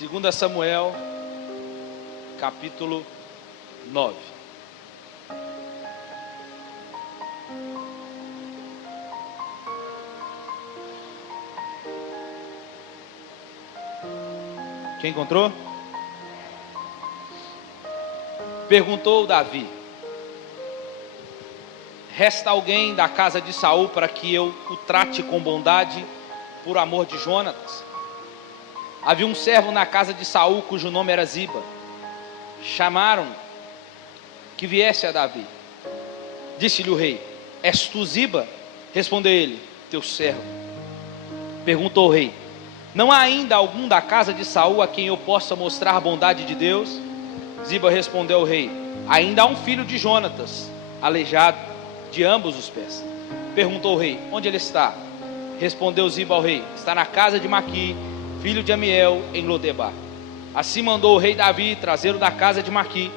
2 Samuel, capítulo 9. Quem encontrou? Perguntou Davi: resta alguém da casa de Saul para que eu o trate com bondade por amor de Jonatas? Havia um servo na casa de Saul cujo nome era Ziba. Chamaram que viesse a Davi. Disse-lhe o rei: és tu Ziba? Respondeu ele: teu servo. Perguntou o rei: não há ainda algum da casa de Saul a quem eu possa mostrar a bondade de Deus? Ziba respondeu ao rei: ainda há um filho de Jonatas, aleijado de ambos os pés. Perguntou o rei: onde ele está? Respondeu Ziba ao rei: está na casa de Maqui, filho de Amiel, em Lodebar. Assim mandou o rei Davi trazê-lo da casa de Maqui,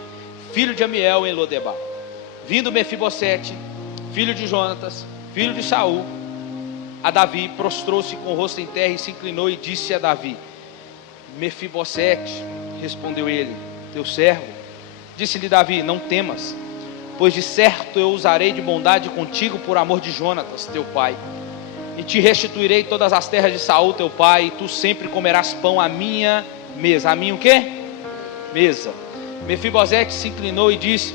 filho de Amiel, em Lodebar. Vindo Mefibosete, filho de Jonatas, filho de Saul, a Davi, prostrou-se com o rosto em terra e se inclinou e disse a Davi: Mefibosete. Respondeu ele: teu servo. Disse-lhe Davi: não temas, pois de certo eu usarei de bondade contigo por amor de Jonatas, teu pai. E te restituirei todas as terras de Saul, teu pai, e tu sempre comerás pão à minha mesa. A minha o quê? Mesa. Mefibosete se inclinou e disse: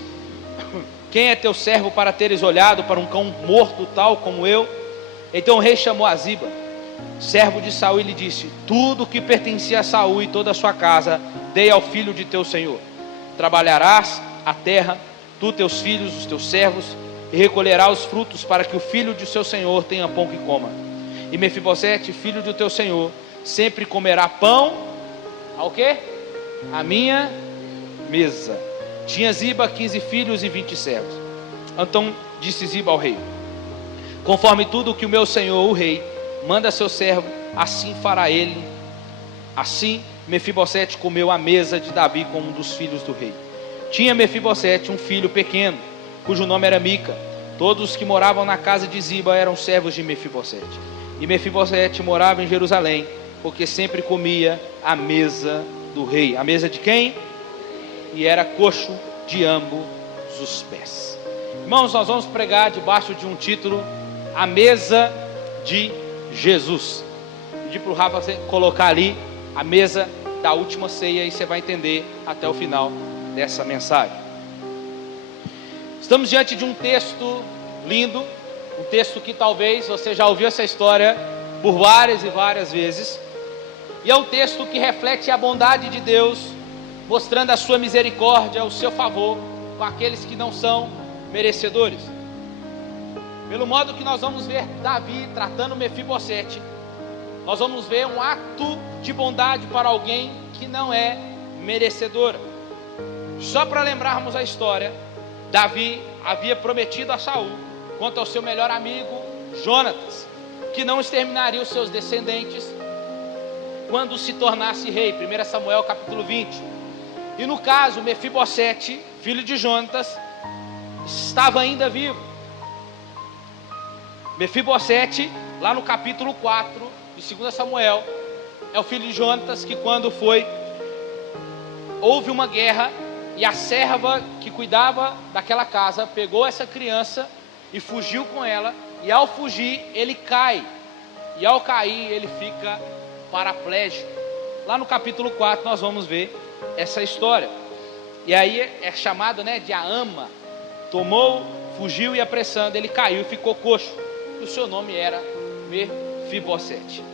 quem é teu servo para teres olhado para um cão morto tal como eu? Então o rei chamou a Ziba, servo de Saul, e lhe disse: tudo que pertencia a Saul e toda a sua casa dei ao filho de teu senhor. Trabalharás a terra, tu, teus filhos, os teus servos, e recolherá os frutos para que o filho de seu senhor tenha pão que coma. E Mefibosete, filho do teu senhor, sempre comerá pão ao quê? A minha mesa. Tinha Ziba 15 filhos e 20 servos. Então disse Ziba ao rei: conforme tudo que o meu senhor, o rei, manda a seu servo, assim fará ele. Assim Mefibosete comeu à mesa de Davi como um dos filhos do rei. Tinha Mefibosete um filho pequeno, cujo nome era Mica. Todos os que moravam na casa de Ziba eram servos de Mefibosete. E Mefibosete morava em Jerusalém, porque sempre comia à mesa do rei. A mesa de quem? E era coxo de ambos os pés. Irmãos, nós vamos pregar debaixo de um título: a mesa de Jesus. Pedi para o Rafa colocar ali a mesa da última ceia, e você vai entender até o final dessa mensagem. Estamos diante de um texto lindo, um texto que talvez você já ouviu essa história por várias e várias vezes, e é um texto que reflete a bondade de Deus, mostrando a sua misericórdia, o seu favor com aqueles que não são merecedores. Pelo modo que nós vamos ver Davi tratando Mefibosete, nós vamos ver um ato de bondade para alguém que não é merecedora. Só para lembrarmos a história, Davi havia prometido a Saul, quanto ao seu melhor amigo Jonatas, que não exterminaria os seus descendentes quando se tornasse rei. 1 Samuel capítulo 20. E no caso, Mefibosete, filho de Jonatas, estava ainda vivo. Mefibosete, lá no capítulo 4 de 2 Samuel, é o filho de Jonatas que, quando houve uma guerra, e a serva que cuidava daquela casa pegou essa criança e fugiu com ela, e ao fugir ele cai, e ao cair ele fica paraplégico. Lá no capítulo 4 nós vamos ver essa história. E aí é chamado, de a ama. Tomou, fugiu, e apressando ele caiu e ficou coxo. E o seu nome era Mefibosete.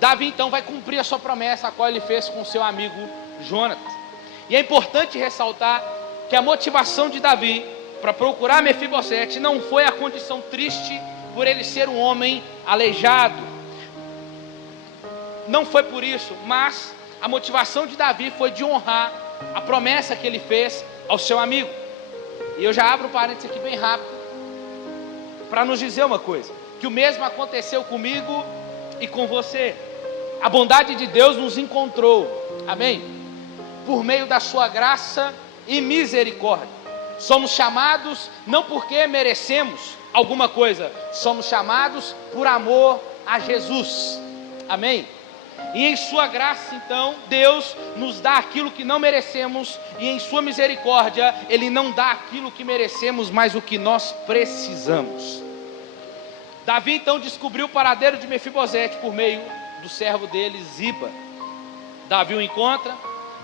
Davi então vai cumprir a sua promessa, a qual ele fez com seu amigo Jonatas. E é importante ressaltar que a motivação de Davi para procurar Mefibosete não foi a condição triste por ele ser um homem aleijado. Não foi por isso, mas a motivação de Davi foi de honrar a promessa que ele fez ao seu amigo. E eu já abro um parênteses aqui bem rápido para nos dizer uma coisa: que o mesmo aconteceu comigo e com você. A bondade de Deus nos encontrou, amém? Por meio da sua graça e misericórdia. Somos chamados não porque merecemos alguma coisa, somos chamados por amor a Jesus, amém? E em sua graça, então, Deus nos dá aquilo que não merecemos, e em sua misericórdia, Ele não dá aquilo que merecemos, mas o que nós precisamos. Davi então descobriu o paradeiro de Mefibosete por meio do servo dele, Ziba. Davi o encontra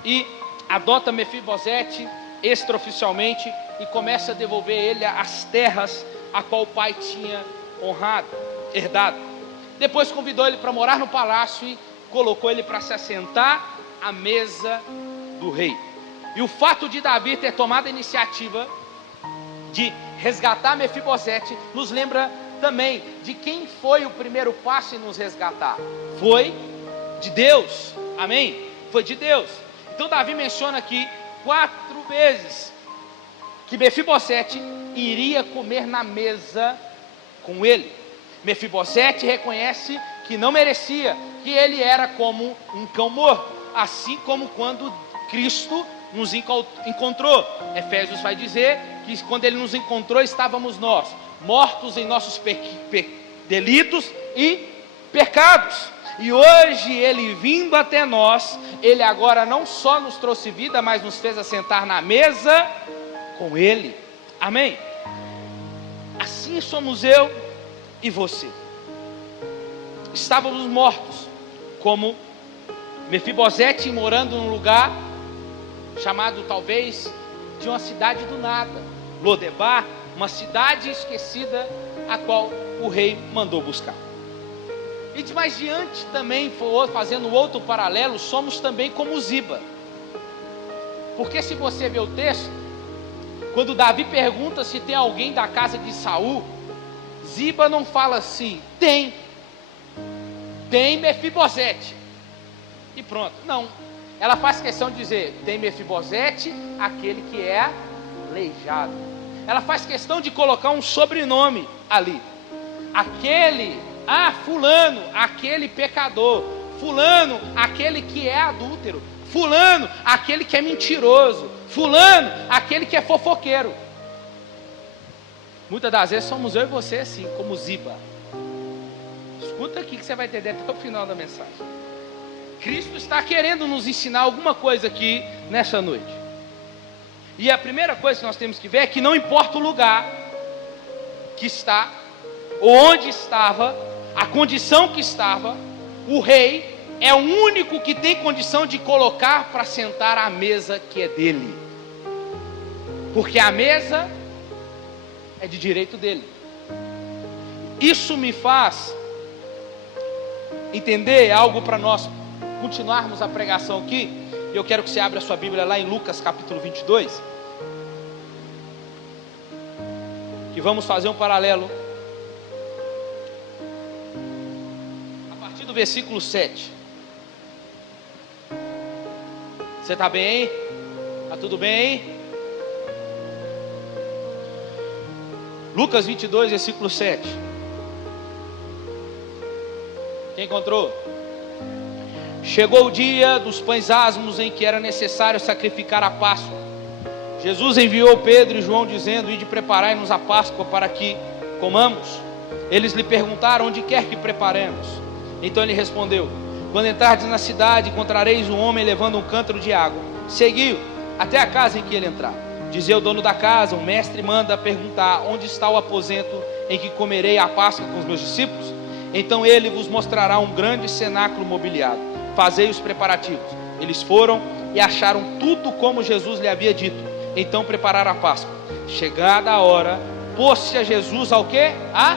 e adota Mefibosete extraoficialmente e começa a devolver ele as terras a qual o pai tinha herdado. Depois convidou ele para morar no palácio e colocou ele para se assentar à mesa do rei. E o fato de Davi ter tomado a iniciativa de resgatar Mefibosete nos lembra também de quem foi o primeiro passo em nos resgatar. Foi de Deus, amém? Foi de Deus. Então Davi menciona aqui 4 vezes que Mefibosete iria comer na mesa com ele. Mefibosete reconhece que não merecia, que ele era como um cão morto, assim como quando Cristo nos encontrou. Efésios vai dizer que quando ele nos encontrou, estávamos nós mortos em nossos delitos e pecados. E hoje ele vindo até nós, ele agora não só nos trouxe vida, mas nos fez assentar na mesa com ele. Amém? Assim somos eu e você. Estávamos mortos, como Mefibosete, morando num lugar chamado talvez de uma cidade do nada, Lodebar, uma cidade esquecida, a qual o rei mandou buscar. E de mais diante também, fazendo outro paralelo, somos também como Ziba. Porque se você ver o texto, quando Davi pergunta se tem alguém da casa de Saul, Ziba não fala assim, tem Mefibosete, e pronto, não. Ela faz questão de dizer, tem Mefibosete, aquele que é aleijado. Ela faz questão de colocar um sobrenome ali. Fulano, aquele pecador. Fulano, aquele que é adúltero. Fulano, aquele que é mentiroso. Fulano, aquele que é fofoqueiro. Muitas das vezes somos eu e você assim, como Ziba. Escuta aqui que você vai entender até o final da mensagem. Cristo está querendo nos ensinar alguma coisa aqui nessa noite. E a primeira coisa que nós temos que ver é que não importa o lugar que está, ou onde estava, a condição que estava, o rei é o único que tem condição de colocar para sentar à mesa que é dele. Porque a mesa é de direito dele. Isso me faz entender algo para nós continuarmos a pregação aqui. E eu quero que você abra a sua Bíblia lá em Lucas capítulo 22. Que vamos fazer um paralelo a partir do versículo 7. Você está bem aí? Está tudo bem aí? Lucas 22, versículo 7. Quem encontrou? Chegou o dia dos pães asmos, em que era necessário sacrificar a Páscoa. Jesus enviou Pedro e João dizendo, ide preparai-nos a Páscoa para que comamos. Eles lhe perguntaram, onde quer que preparemos? Então ele respondeu, quando entrardes na cidade, encontrareis um homem levando um cântaro de água. Segui-o até a casa em que ele entrar. Dizia o dono da casa, o mestre manda perguntar, onde está o aposento em que comerei a Páscoa com os meus discípulos? Então ele vos mostrará um grande cenáculo mobiliado. Fazei os preparativos. Eles foram e acharam tudo como Jesus lhe havia dito. Então prepararam a Páscoa. Chegada a hora, pôs-se a Jesus ao quê? À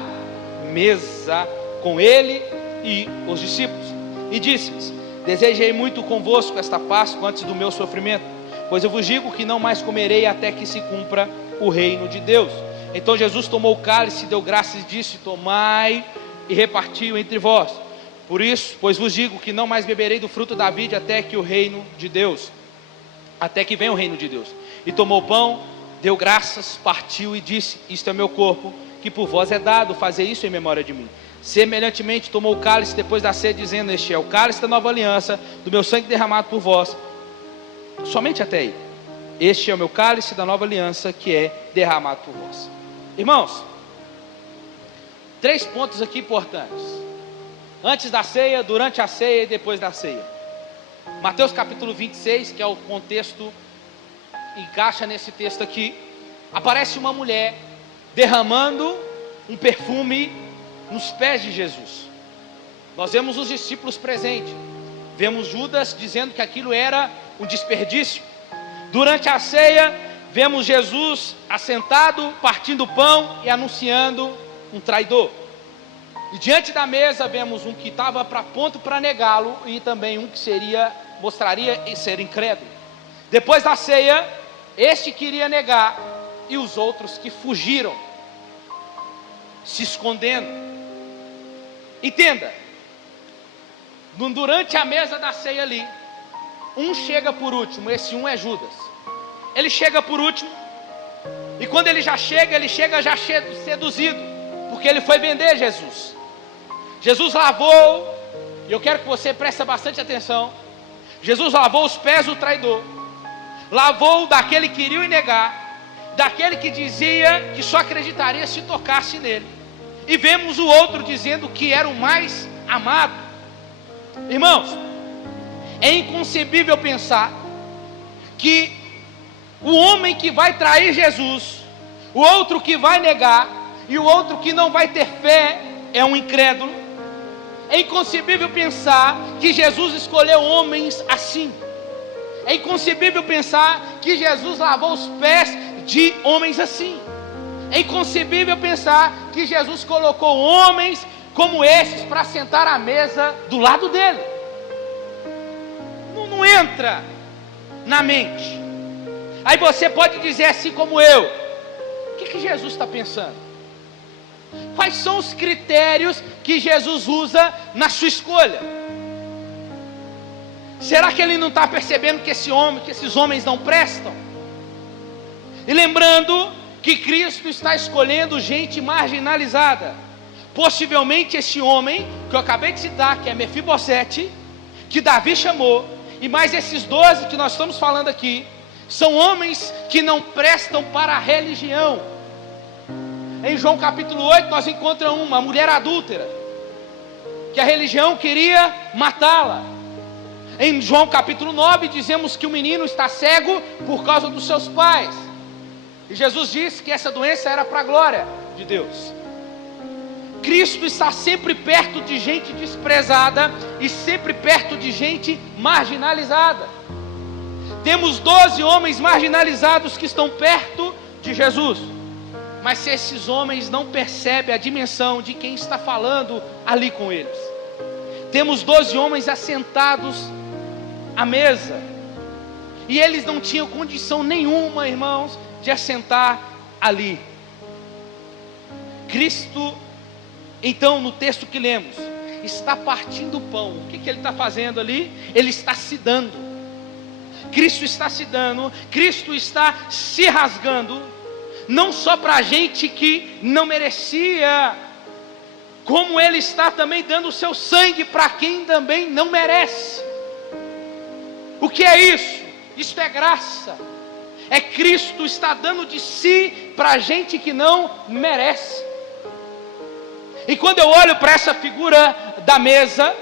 mesa com ele e os discípulos. E disse-lhes, desejei muito convosco esta Páscoa antes do meu sofrimento, pois eu vos digo que não mais comerei até que se cumpra o reino de Deus. Então Jesus tomou o cálice, deu graças e disse, tomai e repartiu entre vós. Por isso, pois vos digo que não mais beberei do fruto da vide até que venha o reino de Deus. E tomou o pão, deu graças, partiu e disse, isto é meu corpo, que por vós é dado, fazei isso em memória de mim. Semelhantemente tomou o cálice depois da ceia, dizendo, este é o cálice da nova aliança, do meu sangue derramado por vós, somente até aí. Este é o meu cálice da nova aliança, que é derramado por vós. Irmãos, 3 pontos aqui importantes. Antes da ceia, durante a ceia e depois da ceia. Mateus capítulo 26, que é o contexto, encaixa nesse texto aqui. Aparece uma mulher derramando um perfume nos pés de Jesus. Nós vemos os discípulos presentes. Vemos Judas dizendo que aquilo era um desperdício. Durante a ceia, vemos Jesus assentado, partindo o pão e anunciando um traidor. E diante da mesa vemos um que estava ponto para negá-lo e também um que mostraria ser incrédulo. Depois da ceia, este queria negar e os outros que fugiram, se escondendo. Entenda, durante a mesa da ceia ali, um chega por último, esse um é Judas. Ele chega por último, e quando ele chega já seduzido, porque ele foi vender Jesus. Jesus lavou, e eu quero que você preste bastante atenção, Jesus lavou os pés do traidor, lavou daquele que queria negar, daquele que dizia que só acreditaria se tocasse nele, e vemos o outro dizendo que era o mais amado. Irmãos, é inconcebível pensar que o homem que vai trair Jesus, o outro que vai negar, e o outro que não vai ter fé, é um incrédulo. É inconcebível pensar que Jesus escolheu homens assim. É inconcebível pensar que Jesus lavou os pés de homens assim. É inconcebível pensar que Jesus colocou homens como esses para sentar à mesa do lado dele. Não entra na mente. Aí você pode dizer assim como eu: o que Jesus está pensando? Quais são os critérios que Jesus usa na sua escolha? Será que ele não está percebendo que esses homens não prestam? E lembrando que Cristo está escolhendo gente marginalizada. Possivelmente esse homem que eu acabei de citar, que é Mefibosete, que Davi chamou, e mais esses 12 que nós estamos falando aqui, são homens que não prestam para a religião. Em João capítulo 8 nós encontramos uma mulher adúltera, que a religião queria matá-la. Em João capítulo 9 dizemos que o menino está cego por causa dos seus pais. E Jesus disse que essa doença era para a glória de Deus. Cristo está sempre perto de gente desprezada e sempre perto de gente marginalizada. Temos 12 homens marginalizados que estão perto de Jesus. Mas se esses homens não percebem a dimensão de quem está falando ali com eles. Temos 12 homens assentados à mesa. E eles não tinham condição nenhuma, irmãos, de assentar ali. Cristo, então, no texto que lemos, está partindo o pão. O que ele está fazendo ali? Ele está se dando. Cristo está se dando. Cristo está se rasgando. Não só para a gente que não merecia, como ele está também dando o seu sangue para quem também não merece. O que é isso? Isso é graça. É Cristo está dando de si para a gente que não merece. E quando eu olho para essa figura da mesa,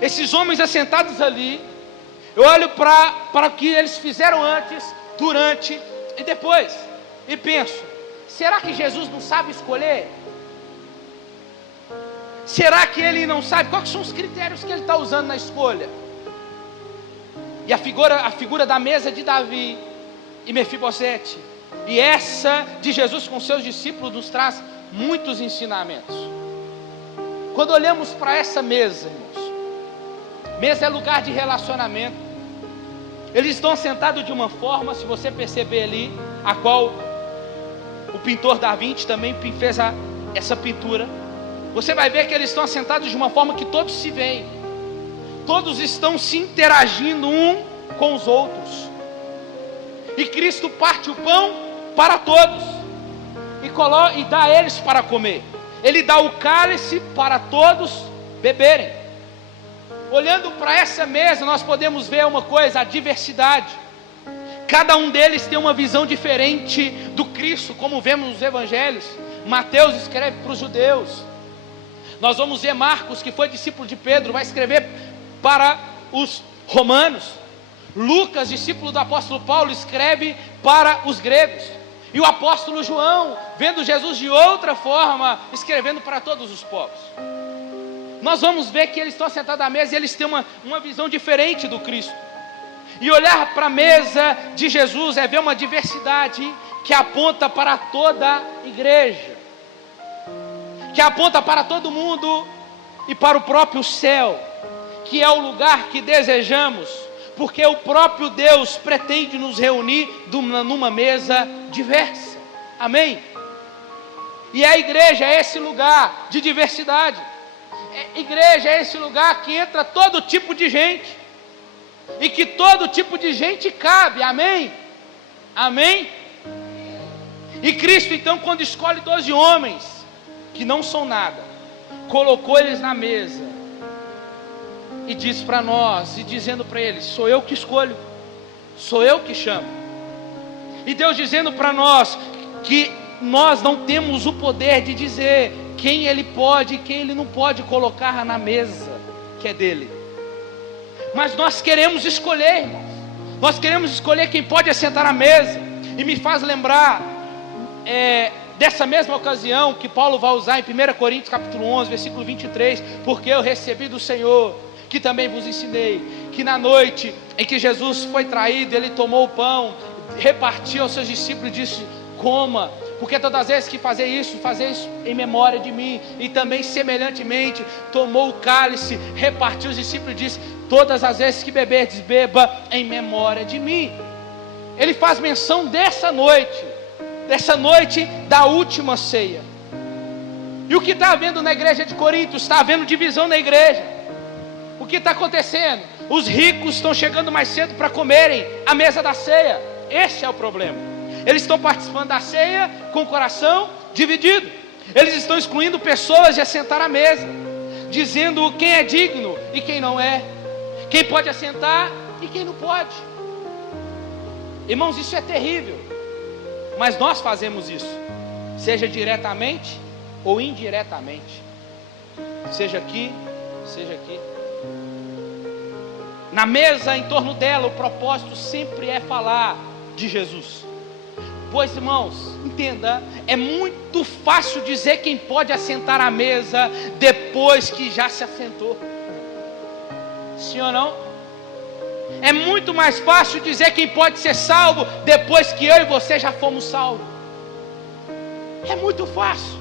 esses homens assentados ali, eu olho para o que eles fizeram antes, durante e depois, e penso: será que Jesus não sabe escolher? Será que ele não sabe quais são os critérios que ele está usando na escolha? E a figura da mesa de Davi e Mefibosete, e essa de Jesus com seus discípulos, nos traz muitos ensinamentos. Quando olhamos para essa mesa, irmãos, mesa é lugar de relacionamento. Eles estão sentados de uma forma, se você perceber ali, a qual o pintor Da Vinci também fez essa pintura. Você vai ver que eles estão assentados de uma forma que todos se veem. Todos estão se interagindo um com os outros. E Cristo parte o pão para todos e dá a eles para comer. Ele dá o cálice para todos beberem. Olhando para essa mesa, nós podemos ver uma coisa: a diversidade. Cada um deles tem uma visão diferente do Cristo, como vemos nos evangelhos. Mateus escreve para os judeus, Nós vamos ver Marcos, que foi discípulo de Pedro, vai escrever para os romanos. Lucas, discípulo do apóstolo Paulo, escreve para os gregos. E o apóstolo João, vendo Jesus de outra forma, escrevendo para todos os povos. Nós vamos ver que eles estão sentados à mesa e eles têm uma visão diferente do Cristo. E olhar para a mesa de Jesus é ver uma diversidade que aponta para toda a igreja, que aponta para todo mundo e para o próprio céu, que é o lugar que desejamos, porque o próprio Deus pretende nos reunir numa mesa diversa. Amém? E a igreja é esse lugar de diversidade. Igreja é esse lugar que entra todo tipo de gente, e que todo tipo de gente cabe. Amém? Amém? E Cristo então, quando escolhe 12 homens que não são nada, colocou eles na mesa e disse para nós, e dizendo para eles: sou eu que escolho, sou eu que chamo. E Deus dizendo para nós que nós não temos o poder de dizer quem Ele pode e quem Ele não pode colocar na mesa que é dele. Mas nós queremos escolher, irmãos. Nós queremos escolher quem pode assentar à mesa. E me faz lembrar dessa mesma ocasião que Paulo vai usar em 1 Coríntios capítulo 11, versículo 23. Porque eu recebi do Senhor, que também vos ensinei, que na noite em que Jesus foi traído, Ele tomou o pão, repartiu aos seus discípulos e disse: coma, porque todas as vezes que fazer isso em memória de mim. E também semelhantemente tomou o cálice, repartiu os discípulos e disse: todas as vezes que beberdes, beba em memória de mim. Ele faz menção dessa noite da última ceia. E o que está havendo na igreja de Corinto? Está havendo divisão na igreja. O que está acontecendo? Os ricos estão chegando mais cedo para comerem a mesa da ceia. Esse é o problema. Eles estão participando da ceia com o coração dividido. Eles estão excluindo pessoas de assentar à mesa, dizendo quem é digno e quem não é, quem pode assentar e quem não pode. Irmãos, isso é terrível. Mas nós fazemos isso, seja diretamente ou indiretamente, seja aqui, seja aqui. Na mesa, em torno dela, o propósito sempre é falar de Jesus. Pois, irmãos, entenda, é muito fácil dizer quem pode assentar à mesa depois que já se assentou. Sim ou não? É muito mais fácil dizer quem pode ser salvo depois que eu e você já fomos salvos. É muito fácil.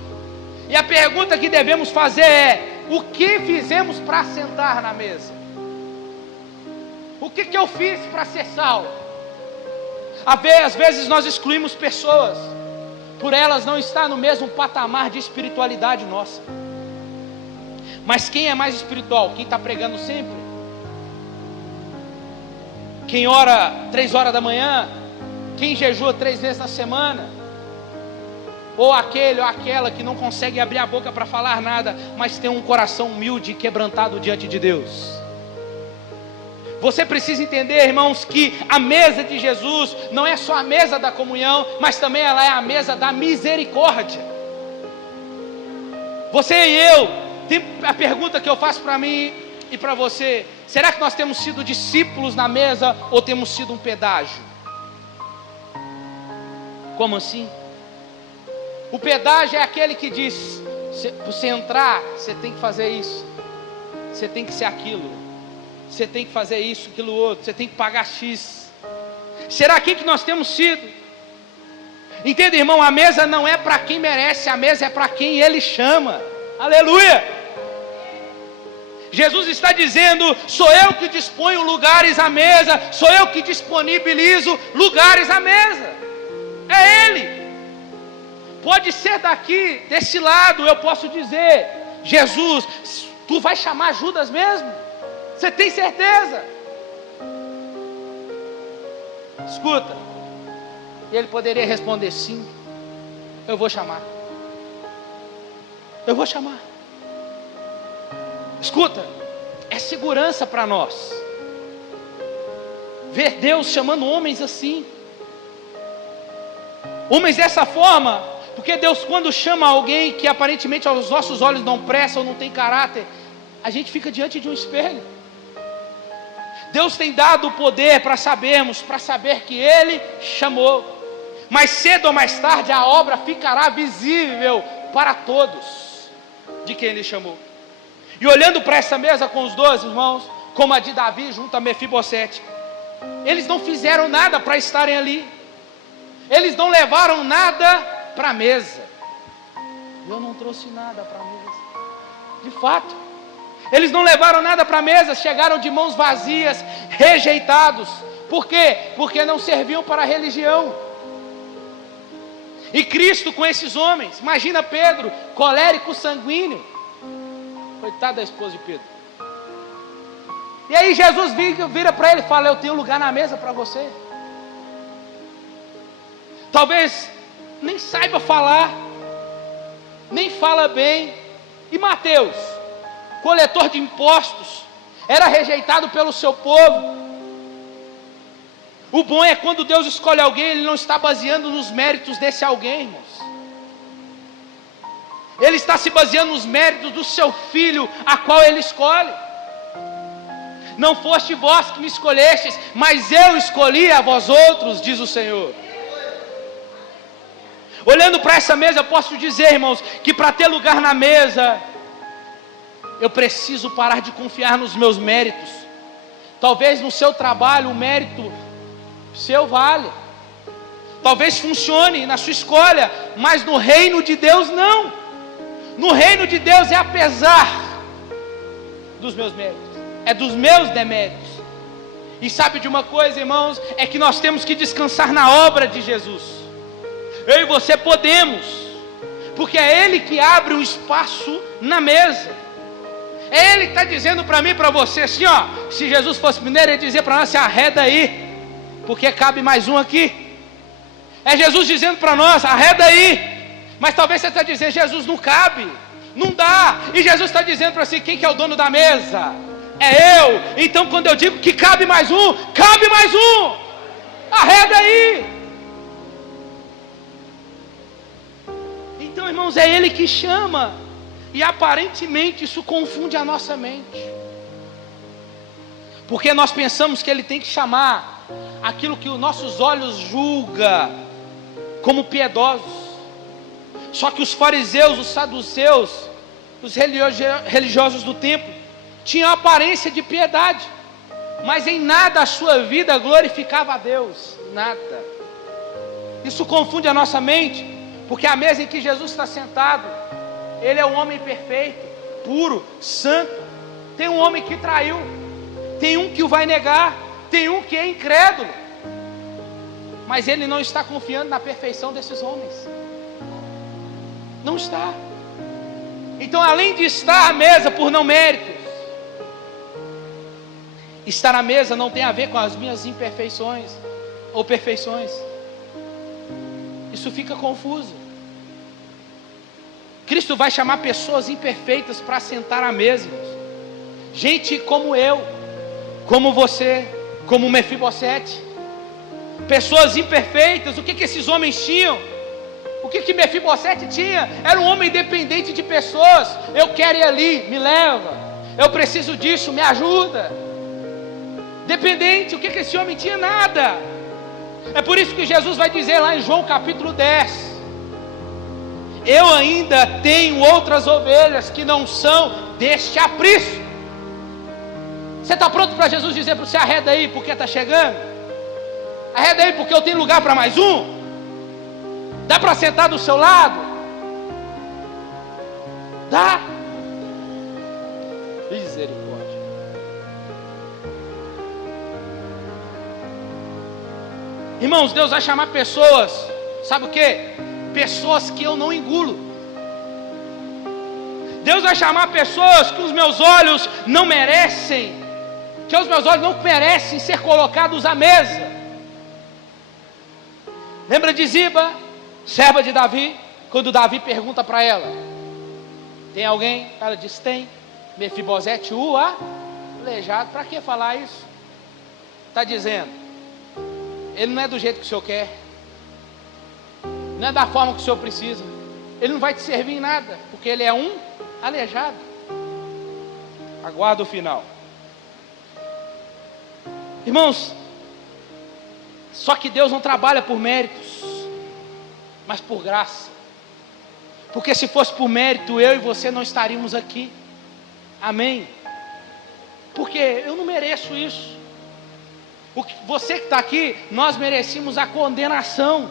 E a pergunta que devemos fazer é: o que fizemos para assentar na mesa? O que eu fiz para ser salvo? Às vezes nós excluímos pessoas por elas não estar no mesmo patamar de espiritualidade nossa. Mas quem é mais espiritual? Quem está pregando sempre? Quem ora 3 horas da manhã? Quem jejua 3 vezes na semana? Ou aquele ou aquela que não consegue abrir a boca para falar nada, mas tem um coração humilde e quebrantado diante de Deus? Você precisa entender, irmãos, que a mesa de Jesus não é só a mesa da comunhão, mas também ela é a mesa da misericórdia. Você e eu, tem a pergunta que eu faço para mim e para você: será que nós temos sido discípulos na mesa ou temos sido um pedágio? Como assim? O pedágio é aquele que diz: para você entrar, você tem que fazer isso, você tem que ser aquilo, você tem que fazer isso, aquilo outro, você tem que pagar X. Será que nós temos sido? Entenda, irmão, a mesa não é para quem merece, a mesa é para quem Ele chama. Aleluia! Jesus está dizendo: sou eu que disponho lugares à mesa, sou eu que disponibilizo lugares à mesa. É Ele. Pode ser daqui, desse lado, eu posso dizer: Jesus, tu vai chamar Judas mesmo? Você tem certeza? Escuta. E ele poderia responder: sim, eu vou chamar. Eu vou chamar. Escuta, é segurança para nós ver Deus chamando homens assim, homens dessa forma, Porque Deus, quando chama alguém que aparentemente aos nossos olhos não presta ou não tem caráter, a gente fica diante de um espelho. Deus tem dado o poder para saber que Ele chamou. Mas cedo ou mais tarde a obra ficará visível para todos de quem Ele chamou. E olhando para essa mesa com os 12 irmãos, como a de Davi junto a Mefibosete, eles não fizeram nada para estarem ali. Eles não levaram nada para a mesa. Eu não trouxe nada para a mesa. De fato, eles não levaram nada para a mesa, chegaram de mãos vazias, rejeitados. Por quê? Porque não serviam para a religião. E Cristo com esses homens, imagina Pedro, colérico, sanguíneo. Coitado da esposa de Pedro. E aí Jesus vira para ele e fala: eu tenho lugar na mesa para você. Talvez nem saiba falar, nem fala bem. E Mateus, coletor de impostos, era rejeitado pelo seu povo. O bom é quando Deus escolhe alguém, Ele não está baseando nos méritos desse alguém, irmãos. Ele está se baseando nos méritos do seu filho, a qual Ele escolhe. Não foste vós que me escolhestes, mas eu escolhi a vós outros, diz o Senhor. Olhando para essa mesa, eu posso dizer, irmãos, que para ter lugar na mesa, eu preciso parar de confiar nos meus méritos. Talvez no seu trabalho o mérito seu vale. Talvez funcione na sua escolha, mas no reino de Deus não. No reino de Deus é apesar dos meus méritos, é dos meus deméritos. E sabe de uma coisa, irmãos, é que nós temos que descansar na obra de Jesus. Eu e você podemos, porque é Ele que abre um espaço na mesa. É Ele que está dizendo para mim e para você assim, ó. Se Jesus fosse mineiro, Ele ia dizer para nós: se arreda aí, porque cabe mais um aqui. É Jesus dizendo para nós: arreda aí. Mas talvez você está dizendo: Jesus, não cabe, não dá. E Jesus está dizendo para você: quem que é o dono da mesa? É eu. Então quando eu digo que cabe mais um, cabe mais um. Arreda aí. Então, irmãos, é Ele que chama. E aparentemente isso confunde a nossa mente. Porque nós pensamos que Ele tem que chamar aquilo que os nossos olhos julgam como piedosos. Só que os fariseus, os saduceus, os religiosos do templo, tinham aparência de piedade, mas em nada a sua vida glorificava a Deus, nada. Isso confunde a nossa mente, porque a mesa em que Jesus está sentado, Ele é um homem perfeito, puro, santo. Tem um homem que traiu, tem um que o vai negar, tem um que é incrédulo, mas Ele não está confiando na perfeição desses homens. Não está. Então, além de estar à mesa por não méritos, estar à mesa não tem a ver com as minhas imperfeições ou perfeições. Isso fica confuso. Cristo vai chamar pessoas imperfeitas para sentar à mesa, irmãos. Gente como eu, como você, como Mefibosete. Pessoas imperfeitas. O que esses homens tinham? O que Mefibosete tinha? Era um homem dependente de pessoas. Eu quero ir ali, me leva. Eu preciso disso, me ajuda. Dependente. O que esse homem tinha? Nada. É por isso que Jesus vai dizer lá em João capítulo 10: eu ainda tenho outras ovelhas que não são deste aprisco. Você está pronto para Jesus dizer para você: arreda aí porque está chegando? Arreda aí porque eu tenho lugar para mais um? Dá para sentar do seu lado? Dá. Misericórdia. Irmãos, Deus vai chamar pessoas, sabe o que? Pessoas que eu não engulo. Deus vai chamar pessoas que os meus olhos não merecem, que os meus olhos não merecem ser colocados à mesa. Lembra de Ziba, serva de Davi? Quando Davi pergunta para ela: tem alguém? Ela diz: tem. Mefibosete, aleijado. Para que falar isso? Está dizendo: ele não é do jeito que o senhor quer. não é da forma que o Senhor precisa. Ele não vai te servir em nada, porque ele é um aleijado. Aguarda o final. Irmãos, só que Deus não trabalha por méritos, mas por graça. Porque se fosse por mérito, eu e você não estaríamos aqui. Amém? Porque eu não mereço isso. Você que está aqui, nós merecíamos a condenação.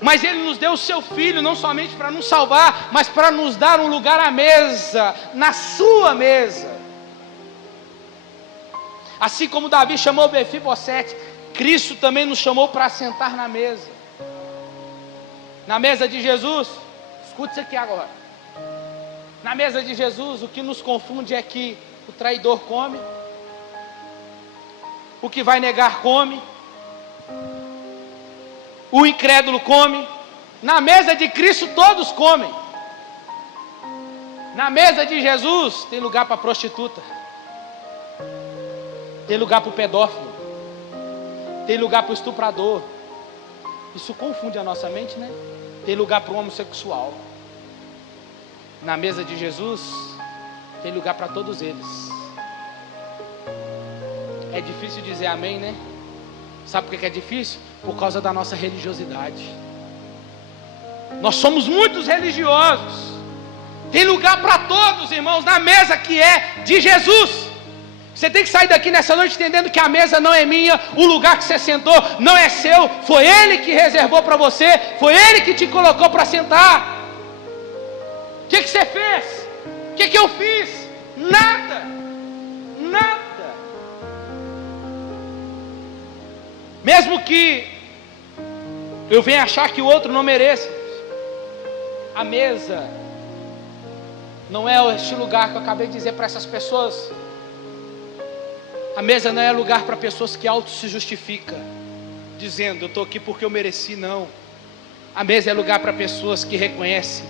Mas Ele nos deu o Seu Filho, não somente para nos salvar, mas para nos dar um lugar à mesa, na sua mesa. Assim como Davi chamou Mefibosete, Cristo também nos chamou para sentar na mesa. Na mesa de Jesus, escute isso aqui agora. Na mesa de Jesus, o que nos confunde é que o traidor come, o que vai negar come, o incrédulo come. Na mesa de Cristo todos comem. Na mesa de Jesus tem lugar para a prostituta, tem lugar para o pedófilo, tem lugar para o estuprador. Isso confunde a nossa mente, né? Tem lugar para o homossexual. Na mesa de Jesus tem lugar para todos eles. É difícil dizer amém, né? Sabe por que é difícil? Por causa da nossa religiosidade. Nós somos muitos religiosos. Tem lugar para todos, irmãos, na mesa que é de Jesus. Você tem que sair daqui nessa noite entendendo que a mesa não é minha, o lugar que você sentou não é seu, foi Ele que reservou para você, foi Ele que te colocou para sentar. O que você fez? O que eu fiz? Nada. Nada. Mesmo que eu venha achar que o outro não mereça, a mesa não é este lugar que eu acabei de dizer para essas pessoas. A mesa não é lugar para pessoas que auto se justificam, dizendo, eu estou aqui porque eu mereci, não. A mesa é lugar para pessoas que reconhecem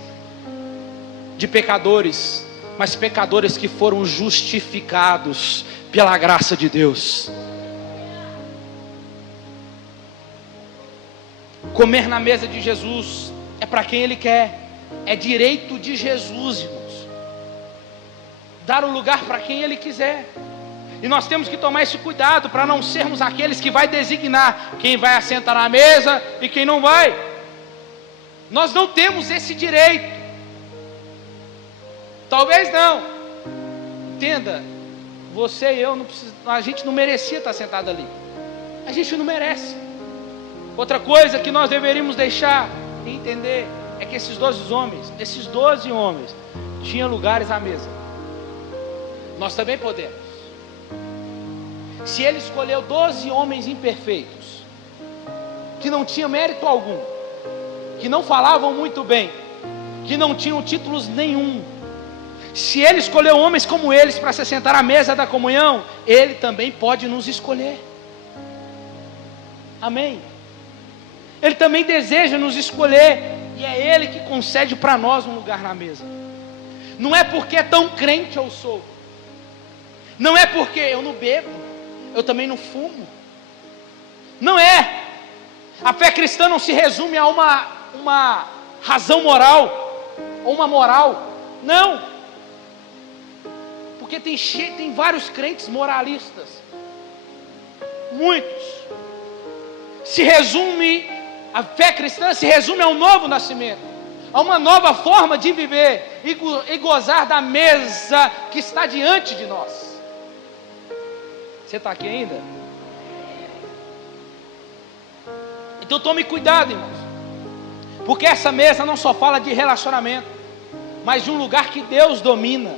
de pecadores, mas pecadores que foram justificados pela graça de Deus. Comer na mesa de Jesus é para quem Ele quer, é direito de Jesus, irmãos. Dar o lugar para quem Ele quiser. E nós temos que tomar esse cuidado para não sermos aqueles que vai designar quem vai assentar na mesa e quem não vai. Nós não temos esse direito. Talvez não. Entenda, você e eu não precisa, a gente não merecia estar sentado ali. A gente não merece. Outra coisa que nós deveríamos deixar e entender é que esses 12 homens tinham lugares à mesa. Nós também podemos. Se Ele escolheu 12 homens imperfeitos, que não tinham mérito algum, que não falavam muito bem, que não tinham títulos nenhum, se Ele escolheu homens como eles para se sentar à mesa da comunhão, Ele também pode nos escolher. Amém? Ele também deseja nos escolher, e é Ele que concede para nós um lugar na mesa. Não é porque é tão crente eu sou, não é porque eu não bebo, eu também não fumo. Não é. A fé cristã não se resume a uma razão moral, ou uma moral. Não. Porque tem vários crentes moralistas. Muitos. A fé cristã se resume a um novo nascimento, a uma nova forma de viver e gozar da mesa que está diante de nós. Você está aqui ainda? Então tome cuidado, irmãos, porque essa mesa não só fala de relacionamento, mas de um lugar que Deus domina.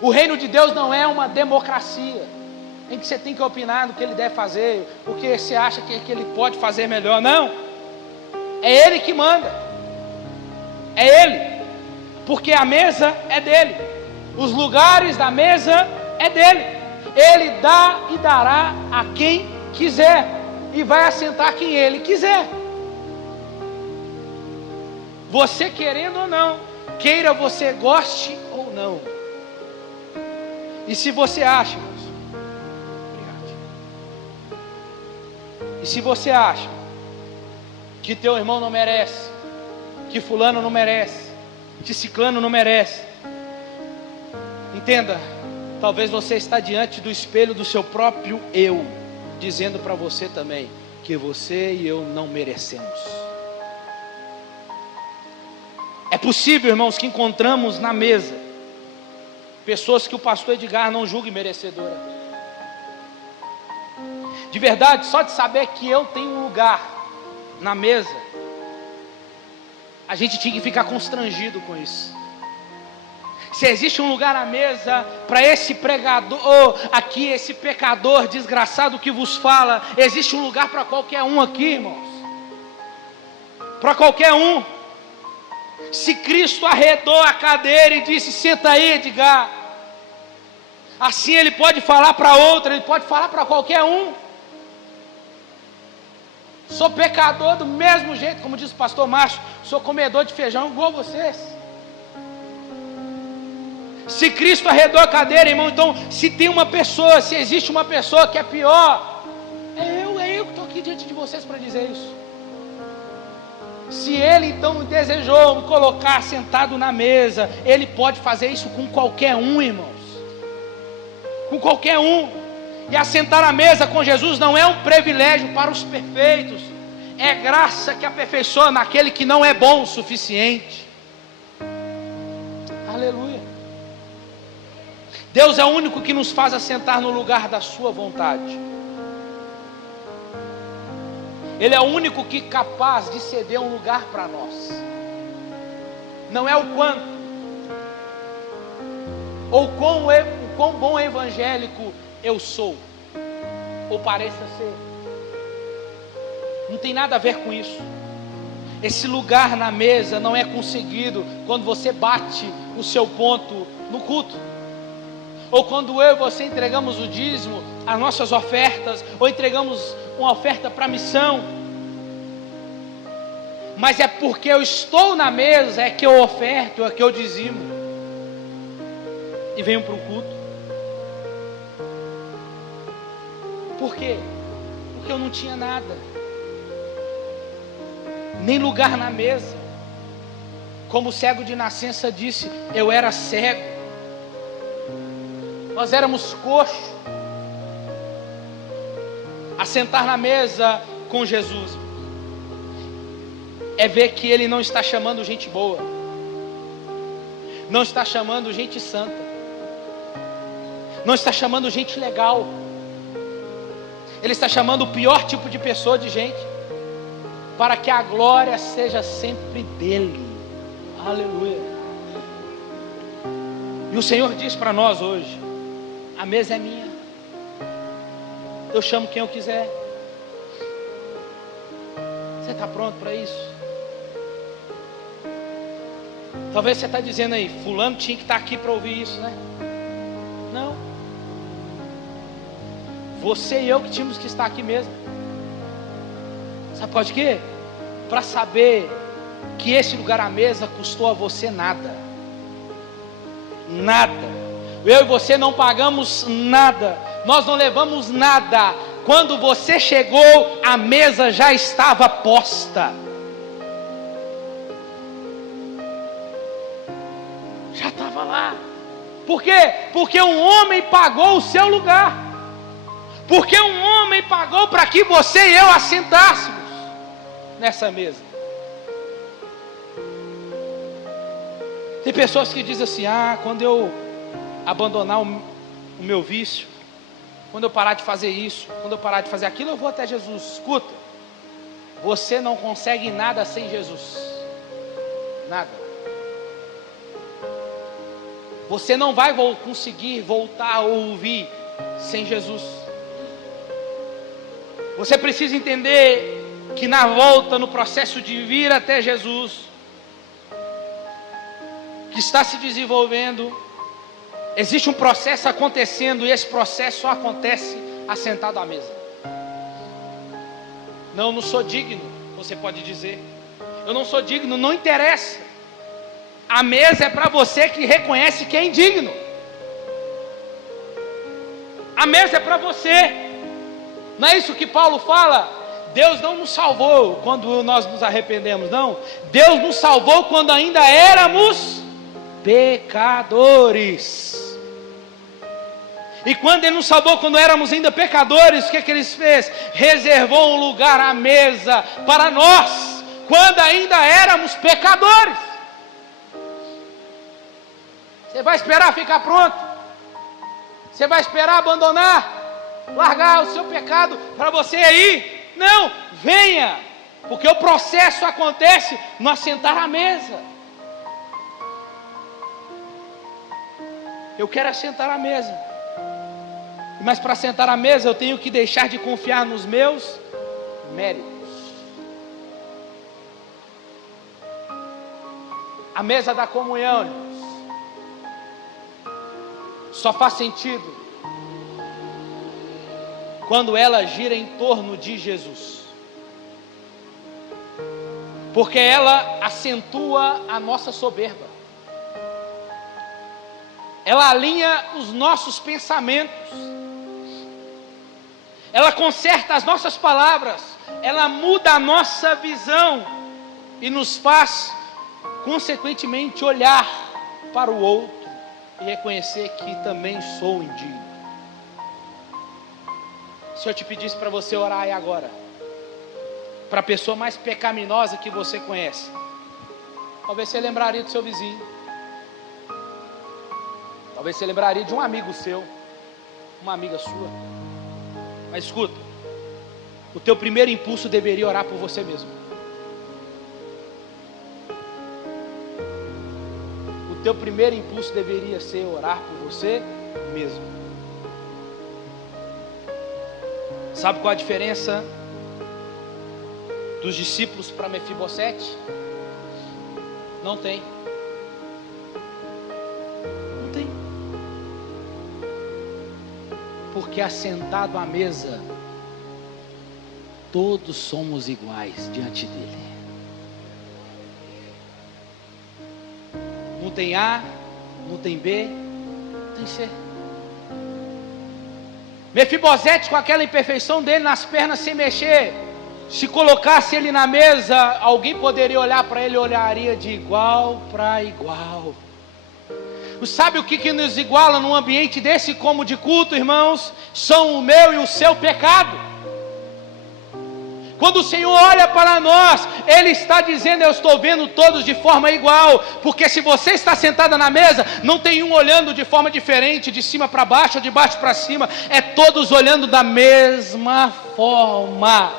O reino de Deus não é uma democracia em que você tem que opinar no que Ele deve fazer, o que você acha que Ele pode fazer melhor. Não, é Ele que manda, é Ele, porque a mesa é dEle, os lugares da mesa é dEle. Ele dá e dará a quem quiser, e vai assentar quem Ele quiser. Você querendo ou não, queira você goste ou não. E se você acha, e se você acha que teu irmão não merece, que fulano não merece, que ciclano não merece. Entenda, talvez você está diante do espelho do seu próprio eu, dizendo para você também que você e eu não merecemos. É possível, irmãos, que encontramos na mesa pessoas que o pastor Edgar não julgue merecedora. De verdade, só de saber que eu tenho um lugar na mesa, a gente tinha que ficar constrangido com isso. Se existe um lugar à mesa para esse pregador aqui, esse pecador desgraçado que vos fala, existe um lugar para qualquer um aqui, irmãos. Para qualquer um. Se Cristo arredou a cadeira e disse: senta aí, Edgar, assim Ele pode falar para outra, Ele pode falar para qualquer um. Sou pecador do mesmo jeito, como diz o pastor Márcio, sou comedor de feijão igual vocês. Se Cristo arredou a cadeira, irmão, então se tem uma pessoa, se existe uma pessoa que é pior, é eu que estou aqui diante de vocês para dizer isso. Se Ele então desejou me colocar sentado na mesa, Ele pode fazer isso com qualquer um, irmãos. Com qualquer um. E assentar à mesa com Jesus não é um privilégio para os perfeitos, é graça que aperfeiçoa naquele que não é bom o suficiente. Aleluia. Deus é o único que nos faz assentar no lugar da sua vontade. Ele é o único que é capaz de ceder um lugar para nós. Não é o quanto, ou o quão bom evangélico eu sou, ou pareça ser. Não tem nada a ver com isso. Esse lugar na mesa não é conseguido quando você bate o seu ponto no culto, ou quando eu e você entregamos o dízimo, as nossas ofertas, ou entregamos uma oferta para a missão. Mas é porque eu estou na mesa é que eu oferto, é que eu dizimo e venho para o culto. Por quê? Porque eu não tinha nada, nem lugar na mesa. Como o cego de nascença disse, eu era cego. Nós éramos coxos. Assentar na mesa com Jesus é ver que Ele não está chamando gente boa, não está chamando gente santa, não está chamando gente legal. Ele está chamando o pior tipo de pessoa, de gente, para que a glória seja sempre dele. Aleluia. E o Senhor diz para nós hoje: a mesa é minha, eu chamo quem eu quiser. Você está pronto para isso? Talvez você está dizendo aí, fulano tinha que estar aqui para ouvir isso, né? Não. Você e eu que tínhamos que estar aqui mesmo. Sabe por quê? Para saber que esse lugar à mesa custou a você nada. Nada. Eu e você não pagamos nada. Nós não levamos nada. Quando você chegou, a mesa já estava posta. Já estava lá. Por quê? Porque um homem pagou o seu lugar. Porque um homem pagou para que você e eu assentássemos nessa mesa. Tem pessoas que dizem assim: quando eu abandonar o meu vício, quando eu parar de fazer isso, quando eu parar de fazer aquilo, eu vou até Jesus. Escuta, você não consegue nada sem Jesus. Nada. Você não vai conseguir voltar a ouvir sem Jesus. Você precisa entender que na volta, no processo de vir até Jesus, que está se desenvolvendo, existe um processo acontecendo, e esse processo só acontece assentado à mesa. Não sou digno, você pode dizer. Eu não sou digno, não interessa. A mesa é para você que reconhece que é indigno. A mesa é para você. Não é isso que Paulo fala? Deus não nos salvou quando nós nos arrependemos, não. Deus nos salvou quando ainda éramos pecadores. E quando Ele nos salvou quando éramos ainda pecadores, o que Ele fez? Reservou um lugar à mesa para nós, quando ainda éramos pecadores. Você vai esperar ficar pronto? Você vai esperar abandonar, largar o seu pecado para você ir? Não, venha, porque o processo acontece no assentar à mesa. Eu quero assentar à mesa, mas para sentar à mesa eu tenho que deixar de confiar nos meus méritos. A mesa da comunhão, irmãos, só faz sentido quando ela gira em torno de Jesus, porque ela acentua a nossa soberba, ela alinha os nossos pensamentos, ela conserta as nossas palavras, ela muda a nossa visão e nos faz consequentemente olhar para o outro e reconhecer que também sou indigno. Se eu te pedisse para você orar aí agora, para a pessoa mais pecaminosa que você conhece, talvez você lembraria do seu vizinho, talvez você lembraria de um amigo seu, uma amiga sua. Mas escuta, o teu primeiro impulso deveria orar por você mesmo. O teu primeiro impulso deveria ser orar por você mesmo. Sabe qual a diferença dos discípulos para Mefibosete? Não tem. Não tem. Porque assentado à mesa, todos somos iguais diante dele. Não tem A, não tem B, não tem C. Mefibosete, com aquela imperfeição dele nas pernas sem mexer, se colocasse ele na mesa, alguém poderia olhar para ele, olharia de igual para igual. Sabe o que nos iguala num ambiente desse como de culto, irmãos? São o meu e o seu pecado. Quando o Senhor olha para nós, Ele está dizendo: eu estou vendo todos de forma igual. Porque se você está sentada na mesa, não tem um olhando de forma diferente, de cima para baixo ou de baixo para cima. É todos olhando da mesma forma.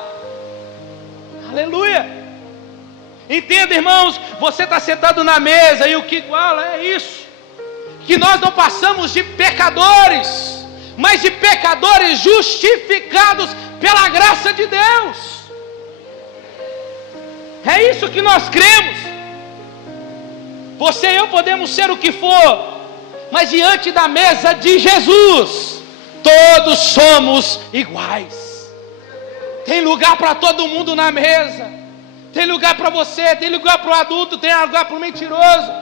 Aleluia! Entenda, irmãos, você está sentado na mesa e o que iguala é isso, que nós não passamos de pecadores, mas de pecadores justificados pela graça de Deus. É isso que nós cremos. Você e eu podemos ser o que for, mas diante da mesa de Jesus, todos somos iguais. Tem lugar para todo mundo na mesa. Tem lugar para você, tem lugar para o adulto, tem lugar para o mentiroso,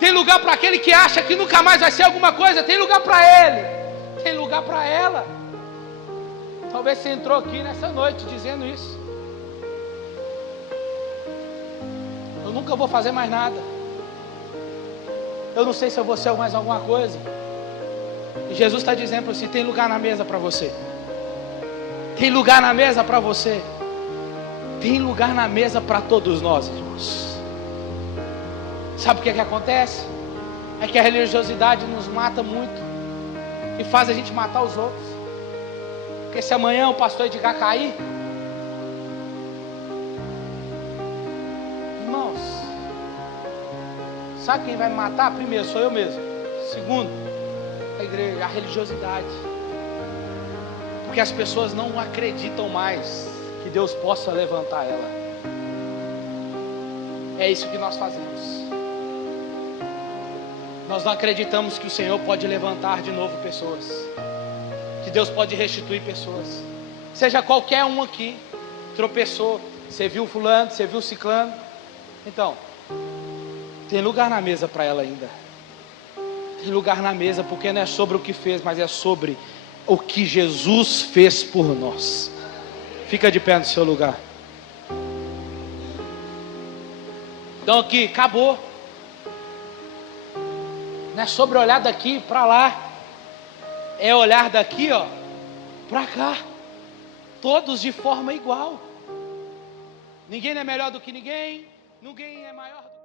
tem lugar para aquele que acha que nunca mais vai ser alguma coisa, tem lugar para ele, tem lugar para ela. Talvez você entrou aqui nessa noite dizendo isso: eu nunca vou fazer mais nada, eu não sei se eu vou ser mais alguma coisa. E Jesus está dizendo assim: tem lugar na mesa para você, tem lugar na mesa para você, tem lugar na mesa para todos nós, irmãos. Sabe o que acontece? É que a religiosidade nos mata muito e faz a gente matar os outros. Porque se amanhã o pastor Edgar cair, irmãos, sabe quem vai me matar? Primeiro, sou eu mesmo. Segundo, a igreja, a religiosidade. Porque as pessoas não acreditam mais que Deus possa levantar ela. É isso que nós fazemos. Nós não acreditamos que o Senhor pode levantar de novo pessoas, que Deus pode restituir pessoas. Seja qualquer um aqui tropeçou, você viu fulano, você viu ciclano, então tem lugar na mesa para ela ainda. Tem lugar na mesa, porque não é sobre o que fez, mas é sobre o que Jesus fez por nós. Fica de pé no seu lugar. Então aqui, acabou. Não é sobre olhar daqui para lá. É olhar daqui, ó, para cá. Todos de forma igual. Ninguém é melhor do que ninguém. Ninguém é maior do que